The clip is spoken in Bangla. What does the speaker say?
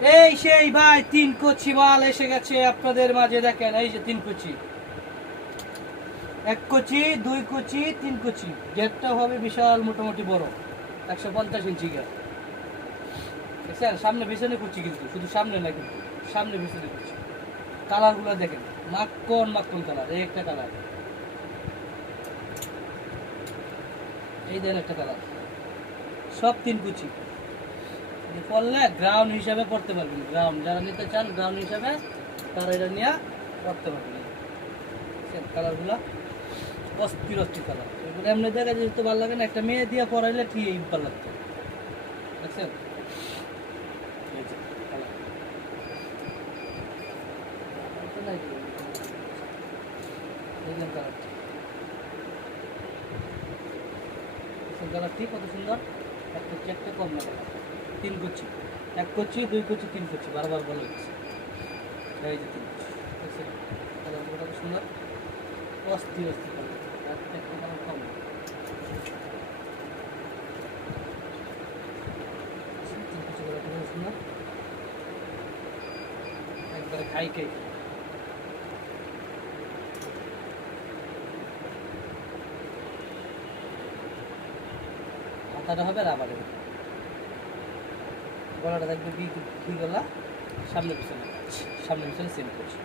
এই সেই ভাই 3 কচি মাল এসে গেছে আপনাদের মাঝে। দেখেন এই যে 3 কচি, 1 কচি, 2 কচি, 3 কচি। গেটটা হবে বিশাল মোটামুটি বড়, 150 ইঞ্চি গেট। দেখছেন সামনে পিছনে কুচি, কিন্তু শুধু সামনে না, কিন্তু সামনে পিছনে কুচি। কালারগুলো দেখেন, মাখন মাখন কালার। এই একটা কালার, এই দেন একটা কালার, সব 3 কুচি। পড়লে গ্রাউন্ড হিসাবে পড়তে পারবেন। গ্রাউন্ড যারা নিতে চান গ্রাউন্ড হিসাবে, তারা এটা নিয়ে পড়তে পারবেন। কালারগুলো অস্থির অস্থির কালার। এগুলো এমনি দেখা যেতে ভালো লাগে না, একটা মেয়ে দিয়ে পড়াইলে ঠিক ভালো লাগতো। দেখছেন এই যে কালার, এই যে কালারটি, কালারটি কত সুন্দর। একটা একটা কম না, 3 কচি, 1 কচি, 2 কচি, 3 কচি, বারবার বলে দিচ্ছে। এই যে 3 কচি, দেখছেন কালারগুলো কত সুন্দর, অস্থির অস্থির কালার। একটা কালার কম না, 3 কচি কালার কত সুন্দর, একবারে খাই খাই। মাথাটা হবে রাবারের, গলাটা থাকবে বি গলা, সামনে পিছনে, সামনে পিছনে সেম করছি।